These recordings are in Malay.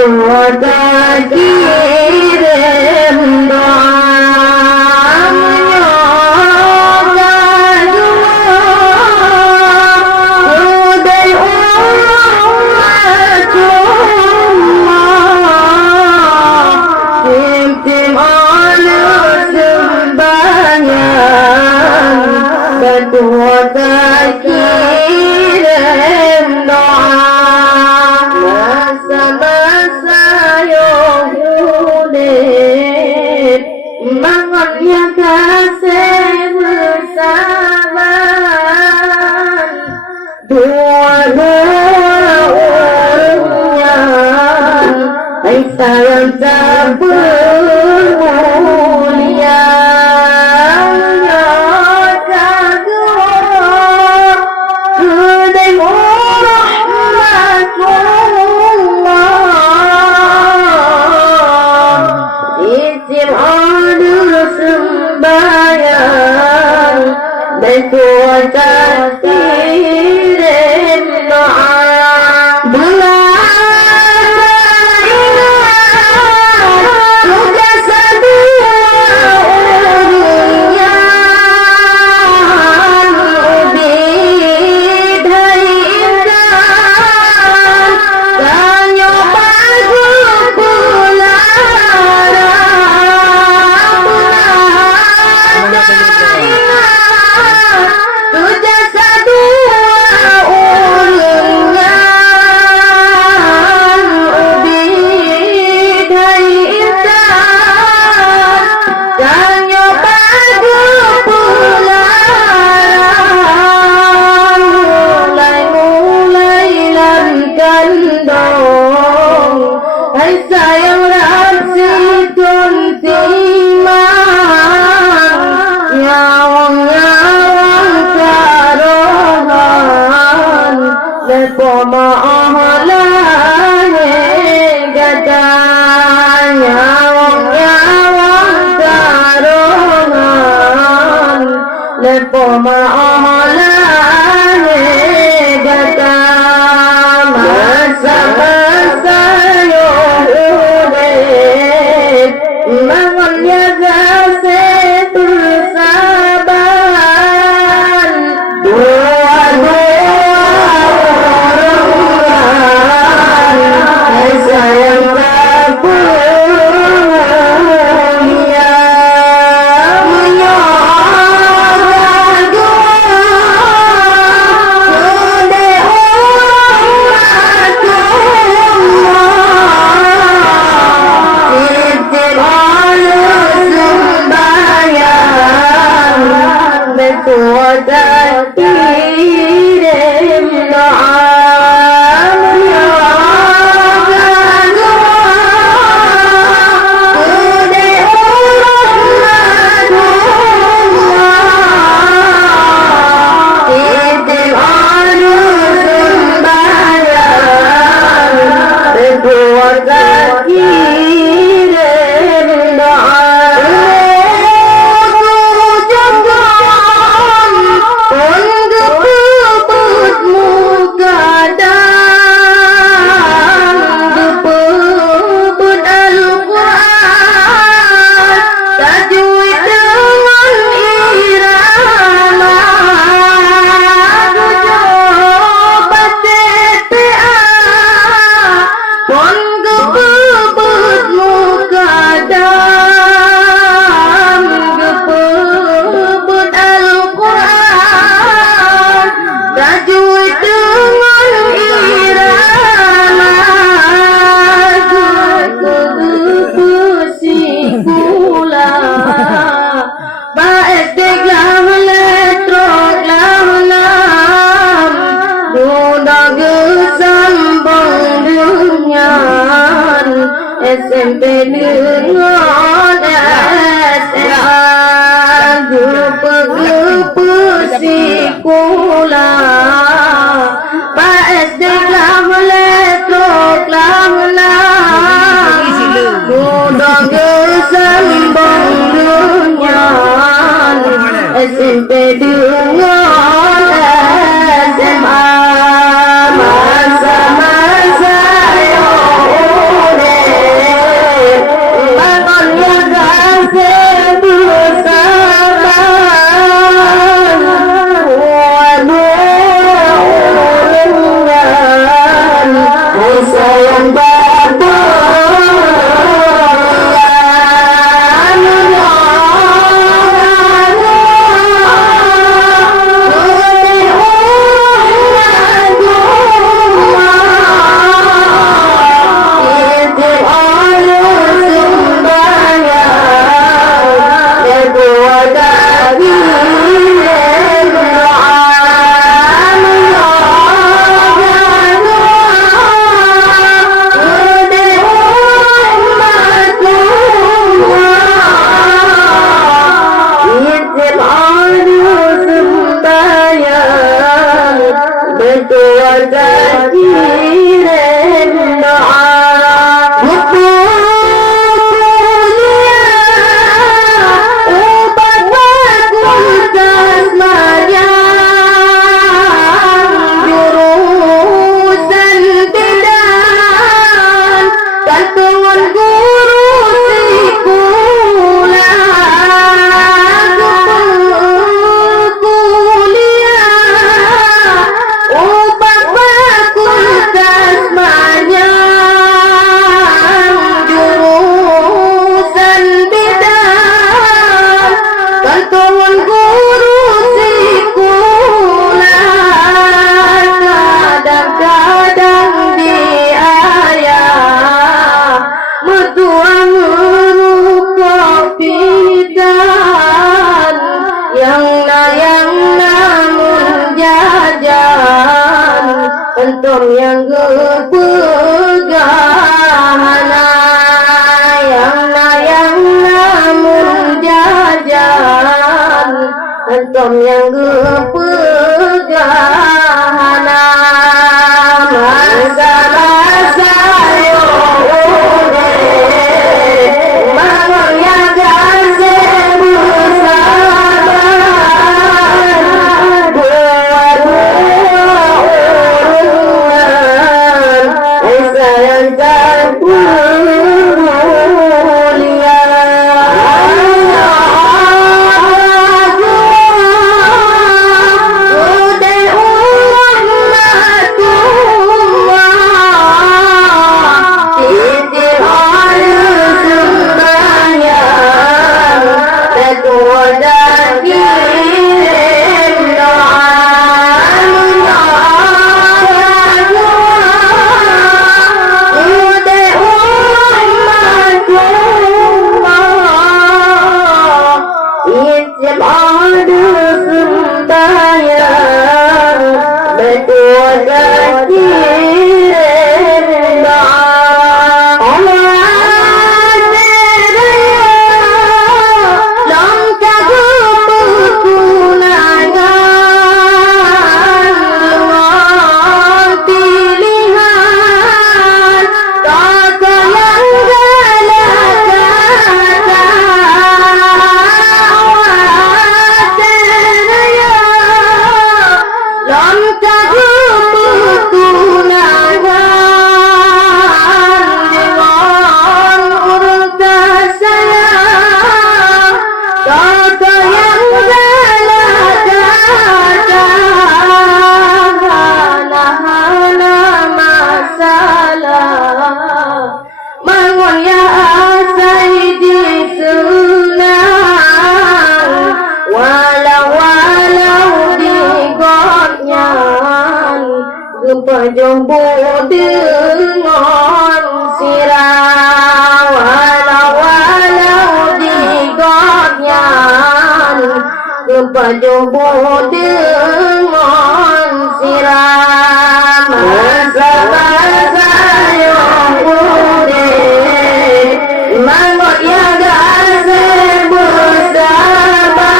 Kuasa kirim doa menyokan Udai umat cuma Tim-tim anu sembahyang Dan kuasa kirim doa Masa-masa yang sulit Bangun yang kasih bersabar Dua-dua orangnya Hai sayang tak bermulia Ya kagum Kedai Isim adu sembahyang Dan kuasa kirim doa Tugas sedua urian Ubid hai insan Dan nyoba Hai sayang raksi kuntimang Nyawang-nyawang karohan Lepo ma'ahalane gada Nyawang-nyawang karohan Lepo ma'ahalane gada Masa-masa Bangunnya kasih bersabar Dua-dua orang Hai sayang tak bermulia Menyokan dua Kedai umat cuma Kuasa kirim doa menyokan dua Kedai umat cuma Isim anu sembahyang Kuasa kirim doa SMP dengan SMA Grup-grup sekolah Pak SD kelam letrok kelam lam Mudah kesambung dunia SMP dengan SMA Masa-masa yang وذكير الدعاء Antum yang berpegahana yang namun jajan Antum yang berpegahana masa-masa Jumbo dengan sirah walau di godnya jumpa jumbo dengan sirah masa-masa yang muda mangot yang gase bersama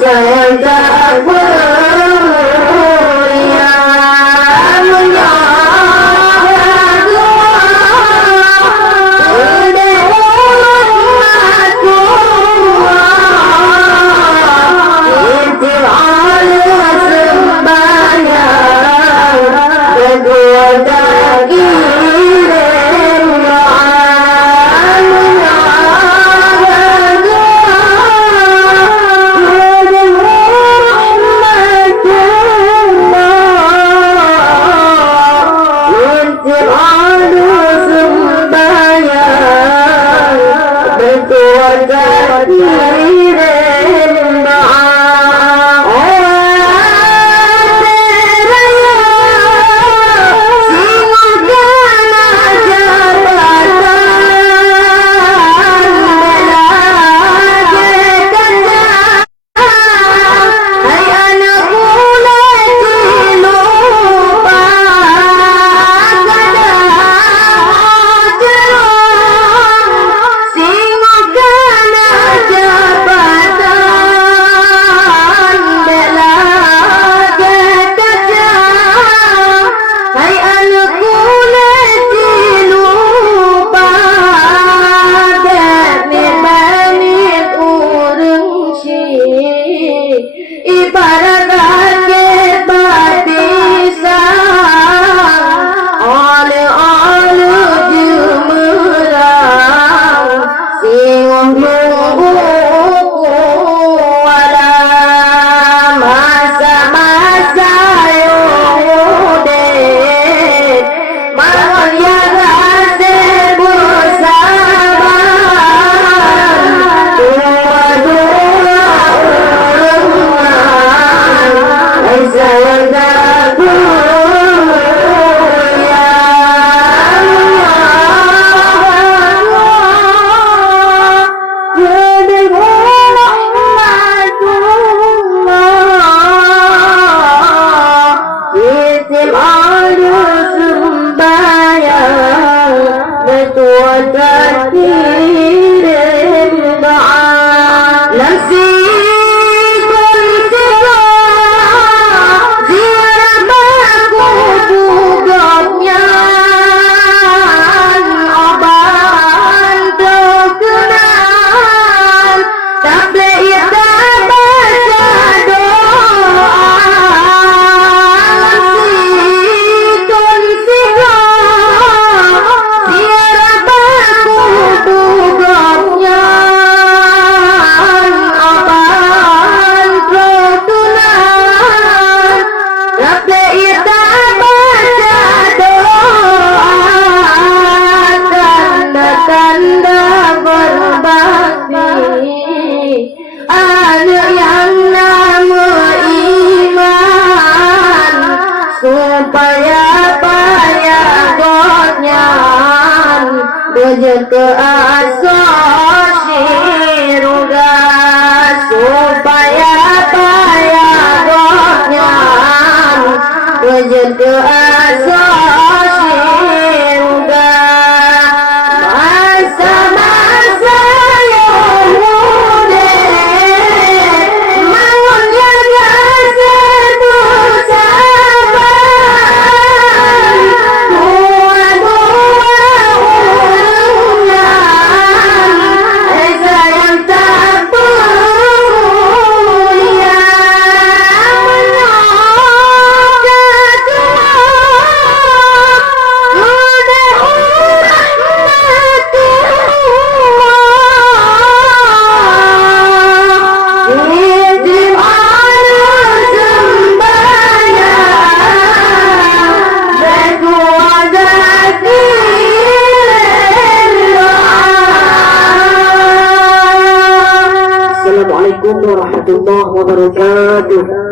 sayang tak mulia mulia ke asasi ruga supaya payah wujud ke asasi ruga masa-masa yang muda mangun jaga sebuah sabar dua-dua sayang tak punya Assalamualaikum warahmatullahi wabarakatuh.